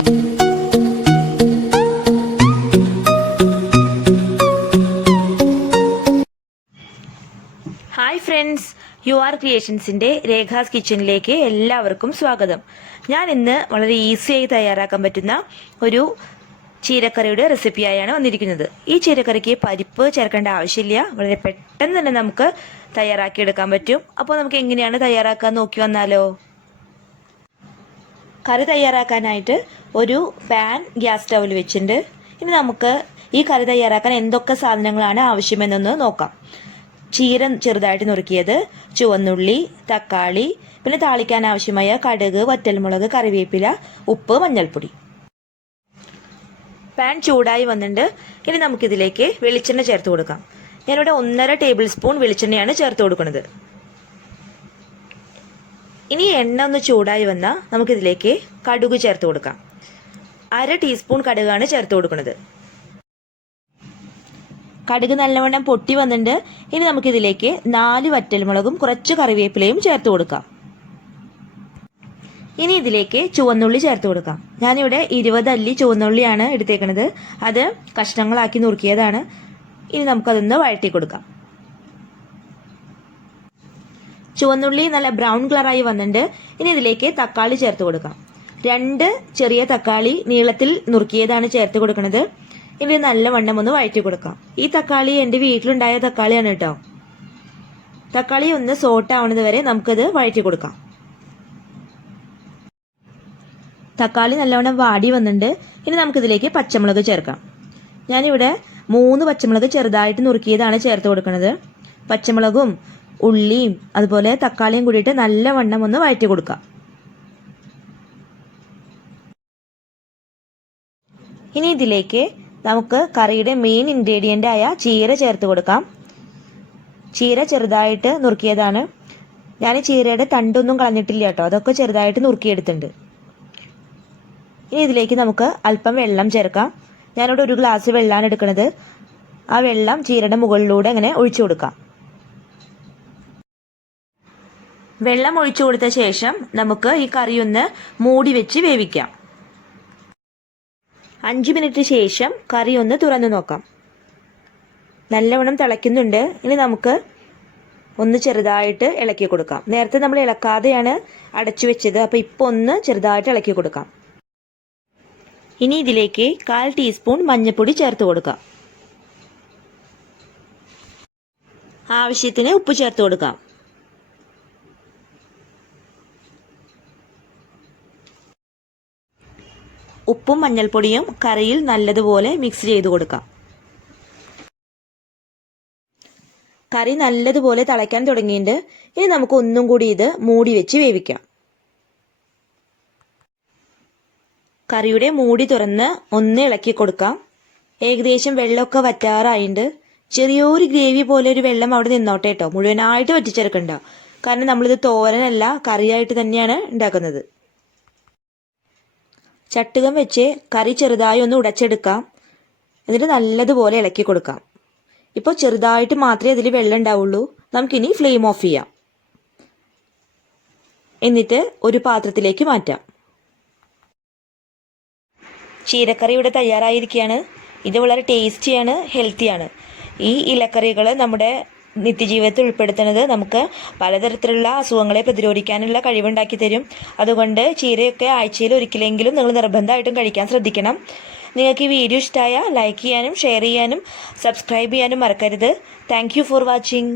Hi friends, ക്രിയേഷൻസിൻ്റെ രേഖാസ് കിച്ചണിലേക്ക് എല്ലാവർക്കും സ്വാഗതം. ഞാൻ ഇന്ന് വളരെ ഈസിയായി തയ്യാറാക്കാൻ പറ്റുന്ന ഒരു ചീരക്കറിയുടെ റെസിപ്പിയായാണ് വന്നിരിക്കുന്നത്. ഈ ചീരക്കറിക്ക് പരിപ്പ് ചേർക്കേണ്ട ആവശ്യമില്ല, വളരെ പെട്ടെന്ന് തന്നെ നമുക്ക് തയ്യാറാക്കിയെടുക്കാൻ പറ്റും. അപ്പോൾ നമുക്ക് എങ്ങനെയാണ് തയ്യാറാക്കാൻ നോക്കി വന്നാലോ. കറി തയ്യാറാക്കാനായിട്ട് ഒരു പാൻ ഗ്യാസ് സ്റ്റൗവിൽ വെച്ചിട്ടുണ്ട്. ഇനി നമുക്ക് ഈ കറി തയ്യാറാക്കാൻ എന്തൊക്കെ സാധനങ്ങളാണ് ആവശ്യമെന്നൊന്ന് നോക്കാം. ചീര ചെറുതായിട്ട് നുറുക്കിയത്, ചുവന്നുള്ളി, തക്കാളി, പിന്നെ താളിക്കാൻ ആവശ്യമായ കടുക്, വറ്റൽമുളക്, കറിവേപ്പില, ഉപ്പ്, മഞ്ഞൾപ്പൊടി. പാൻ ചൂടായി വന്നിട്ടുണ്ട്. ഇനി നമുക്കിതിലേക്ക് വെളിച്ചെണ്ണ ചേർത്ത് കൊടുക്കാം. ഞാനിവിടെ 1.5 ടേബിൾ സ്പൂൺ വെളിച്ചെണ്ണയാണ് ചേർത്ത് കൊടുക്കുന്നത്. ഇനി എണ്ണ ഒന്ന് ചൂടായി വന്നാൽ നമുക്കിതിലേക്ക് കടുക് ചേർത്ത് കൊടുക്കാം. 1/2 ടീസ്പൂൺ കടുകാണ് ചേർത്ത് കൊടുക്കുന്നത്. കടുക് നല്ലവണ്ണം പൊട്ടി വന്നിട്ടുണ്ട്. ഇനി നമുക്കിതിലേക്ക് 4 വറ്റൽമുളകും കുറച്ച് കറിവേപ്പിലയും ചേർത്ത് കൊടുക്കാം. ഇനി ഇതിലേക്ക് ചുവന്നുള്ളി ചേർത്ത് കൊടുക്കാം. ഞാനിവിടെ 20 അല്ലി ചുവന്നുള്ളിയാണ് എടുത്തേക്കുന്നത്. അത് കഷ്ണങ്ങളാക്കി നുറുക്കിയതാണ്. ഇനി നമുക്കതൊന്ന് വഴറ്റി കൊടുക്കാം. ചുവന്നുള്ളി നല്ല ബ്രൗൺ കളറായി വന്നിട്ടുണ്ട്. ഇനി ഇതിലേക്ക് തക്കാളി ചേർത്ത് കൊടുക്കാം. 2 ചെറിയ തക്കാളി നീളത്തിൽ നുറുക്കിയതാണ് ചേർത്ത് കൊടുക്കുന്നത്. ഇനി നല്ലവണ്ണം ഒന്ന് വഴറ്റി കൊടുക്കാം. ഈ തക്കാളി എൻ്റെ വീട്ടിലുണ്ടായ തക്കാളിയാണ് കേട്ടോ. തക്കാളി ഒന്ന് സോട്ട് ആവുന്നത് വരെ നമുക്കത് വഴറ്റി കൊടുക്കാം. തക്കാളി നല്ലവണ്ണം വാടി വന്നിട്ടുണ്ട്. ഇനി നമുക്കിതിലേക്ക് പച്ചമുളക് ചേർക്കാം. ഞാനിവിടെ 3 പച്ചമുളക് ചെറുതായിട്ട് നുറുക്കിയതാണ് ചേർത്ത് കൊടുക്കുന്നത്. പച്ചമുളകും ഉള്ളിയും അതുപോലെ തക്കാളിയും കൂടിയിട്ട് നല്ലവണ്ണം ഒന്ന് വഴറ്റി കൊടുക്കാം. ഇനി ഇതിലേക്ക് നമുക്ക് കറിയുടെ മെയിൻ ഇൻഗ്രീഡിയൻ്റ് ആയ ചീര ചേർത്ത് കൊടുക്കാം. ചീര ചെറുതായിട്ട് നുറുക്കിയതാണ്. ഞാൻ ചീരയുടെ തണ്ടൊന്നും കളഞ്ഞിട്ടില്ല കേട്ടോ, അതൊക്കെ ചെറുതായിട്ട് നുറുക്കിയെടുത്തിട്ടുണ്ട്. ഇനി ഇതിലേക്ക് നമുക്ക് അല്പം വെള്ളം ചേർക്കാം. ഞാനിവിടെ 1 ഗ്ലാസ് വെള്ളമാണ് എടുക്കുന്നത്. ആ വെള്ളം ചീരയുടെ മുകളിലൂടെ അങ്ങനെ ഒഴിച്ചു കൊടുക്കാം. വെള്ളം ഒഴിച്ചു കൊടുത്ത ശേഷം നമുക്ക് ഈ കറി ഒന്ന് മൂടി വെച്ച് വേവിക്കാം. 5 മിനിറ്റ് ശേഷം കറി ഒന്ന് തുറന്നു നോക്കാം. നല്ലവണ്ണം തിളയ്ക്കുന്നുണ്ട്. ഇനി നമുക്ക് ഒന്ന് ചെറുതായിട്ട് ഇളക്കി കൊടുക്കാം. നേരത്തെ നമ്മൾ ഇളക്കാതെയാണ് അടച്ചു വെച്ചത്, അപ്പോൾ ഇപ്പോൾ ഒന്ന് ചെറുതായിട്ട് ഇളക്കി കൊടുക്കാം. ഇനി ഇതിലേക്ക് 1/4 ടീസ്പൂൺ മഞ്ഞൾപ്പൊടി ചേർത്ത് കൊടുക്കാം. ആവശ്യത്തിന് ഉപ്പ് ചേർത്ത് കൊടുക്കാം. ഉപ്പും മഞ്ഞൾപ്പൊടിയും കറിയിൽ നല്ലതുപോലെ മിക്സ് ചെയ്ത് കൊടുക്കാം. കറി നല്ലതുപോലെ തിളയ്ക്കാൻ തുടങ്ങിയിട്ടുണ്ട്. ഇനി നമുക്ക് ഒന്നും കൂടി ഇത് മൂടി വെച്ച് വേവിക്കാം. കറിയുടെ മൂടി തുറന്ന് ഒന്ന് ഇളക്കി കൊടുക്കാം. ഏകദേശം വെള്ളമൊക്കെ വറ്റാറായിട്ടുണ്ട്. ചെറിയൊരു ഗ്രേവി പോലെ ഒരു വെള്ളം അവിടെ നിന്നോട്ടെ കേട്ടോ, മുഴുവനായിട്ട് വറ്റിച്ചെടുക്കണ്ട. കാരണം നമ്മളിത് തോരനല്ല, കറിയായിട്ട് തന്നെയാണ് ഉണ്ടാക്കുന്നത്. ചട്ടുകം വെച്ച് കറി ചെറുതായി ഒന്ന് ഉടച്ചെടുക്കാം. എന്നിട്ട് നല്ലതുപോലെ ഇളക്കി കൊടുക്കാം. ഇപ്പോൾ ചെറുതായിട്ട് മാത്രമേ അതിൽ വെള്ളം ഉണ്ടാവുള്ളൂ. നമുക്കിനി ഫ്ലെയിം ഓഫ് ചെയ്യാം. എന്നിട്ട് ഒരു പാത്രത്തിലേക്ക് മാറ്റാം. ചീരക്കറി ഇവിടെ തയ്യാറായിരിക്കുകയാണ്. ഇത് വളരെ ടേസ്റ്റിയാണ്, ഹെൽത്തിയാണ്. ഈ ഇലക്കറികൾ നമ്മുടെ നിത്യജീവിതത്തിൽ ഉൾപ്പെടുത്തുന്നത് നമുക്ക് പലതരത്തിലുള്ള അസുഖങ്ങളെ പ്രതിരോധിക്കാനുള്ള കഴിവുണ്ടാക്കി തരും. അതുകൊണ്ട് ചീരയൊക്കെ ആഴ്ചയിൽ ഒരിക്കലെങ്കിലും നിങ്ങൾ നിർബന്ധമായിട്ടും കഴിക്കാൻ ശ്രദ്ധിക്കണം. നിങ്ങൾക്ക് ഈ വീഡിയോ ഇഷ്ടമായ ലൈക്ക് ചെയ്യാനും ഷെയർ ചെയ്യാനും സബ്സ്ക്രൈബ് ചെയ്യാനും മറക്കരുത്. Thank you for watching.